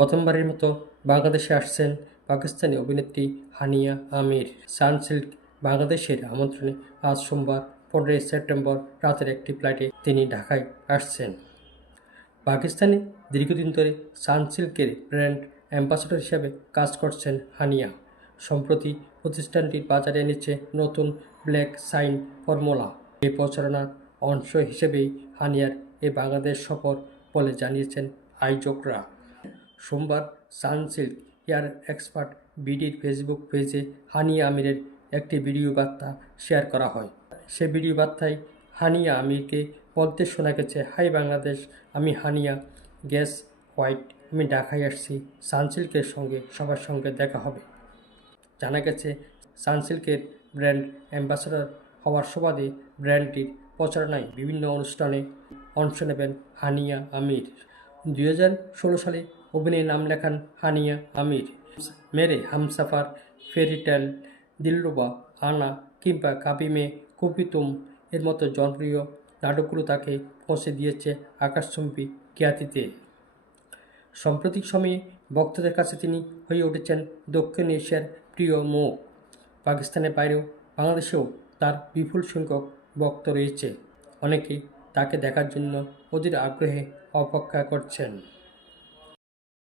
প্রথমবারের মতো বাংলাদেশে আসছেন পাকিস্তানি অভিনেত্রী হানিয়া আমির। সানসিল্ক বাংলাদেশের আমন্ত্রণে আজ সোমবার 15 সেপ্টেম্বর রাতের একটি ফ্লাইটে তিনি ঢাকায় আসছেন। পাকিস্তানে দীর্ঘদিন ধরে সানসিল্কের ব্র্যান্ড অ্যাম্বাসেডর হিসেবে কাজ করছেন হানিয়া। সম্প্রতি প্রতিষ্ঠানটির বাজারে এনেছে নতুন ব্ল্যাক শাইন ফর্মুলা। এই প্রচারণার অংশ হিসেবেই হানিয়ার এই বাংলাদেশ সফর বলে জানিয়েছেন আয়োজকরা। সোমবার সানসিল্ক এয়ার এক্সপার্ট বিডির ফেসবুক পেজে হানিয়া আমিরের একটি ভিডিও বার্তা শেয়ার করা হয়। সে ভিডিও বার্তায় হানিয়া আমিরকে বলতে শোনা গেছে, হাই বাংলাদেশ, আমি হানিয়া, গেস হোয়াইট, আমি ঢাকায় আসছি, সানসিল্কের সঙ্গে সবার সঙ্গে দেখা হবে। জানা গেছে সানসিল্কের ব্র্যান্ড অ্যাম্বাসেডর হওয়ার সুবাদে ব্র্যান্ডটির প্রচারণায় বিভিন্ন অনুষ্ঠানে অংশ নেবেন হানিয়া আমির। 2016 সালে অভিনয়ে নাম লেখান হানিয়া আমির। মেরে হামসাফার, ফেরিটেল, দিলরুবা, আনা কিংবা কাবি মে কভি তুম এর মতো জনপ্রিয় নাটকগুলো তাকে পৌঁছে দিয়েছে আকাশচুম্বী খ্যাতিতে। সাম্প্রতিক সময়ে ভক্তদের কাছে তিনি হয়ে উঠেছেন দক্ষিণ এশিয়ার প্রিয় মুখ। পাকিস্তানের বাইরেও বাংলাদেশেও তার বিপুল সংখ্যক ভক্ত রয়েছে। অনেকে তাকে দেখার জন্য অধীর আগ্রহে অপেক্ষা করছেন।